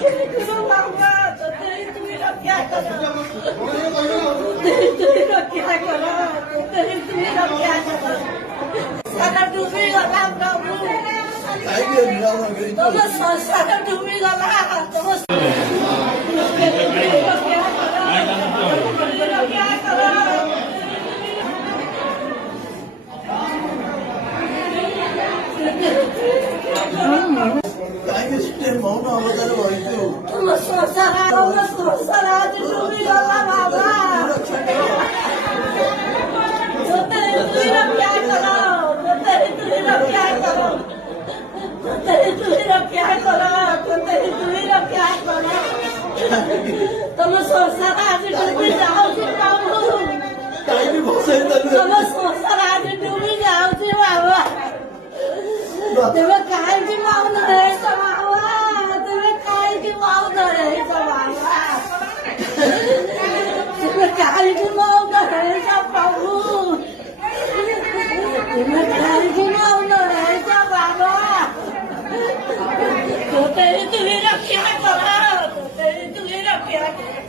करो बाबा, तो तेरी तुम्ही रक्षा करो, तेरी तुम्ही रक्षा करो, तेरी तुम्ही रक्षा करो. सारा डुबी गेला प्रभू, तो सारा डुबी गेला, तो रक्षा करो. काय सिस्टम मौन अवतार व्हायचो संसारा डुबी गेला बाबा, तो तेरी तुम्ही रक्षा करो, तो तेरी तुम्ही रक्षा करो, तो तेरी तुम्ही रक्षा करो, तो तेरी तुम्ही रक्षा करो. तुम संसार आज डुबी जाऊची प्रभू, काय बी बसायचं तुम संसार आज डुबी जाऊची बाबा. तुम्ही काय की मावून राहायचं बाबा, तुम्ही काय की मावून राहायचं बाबा, तुम्ही काय की मावून राहायचं प्रभू, तुम्ही काय की मावून राहायचं बाबा. तो तरी तुम्ही रक्षा करा, तो तरी तुम्ही रक्षा करा.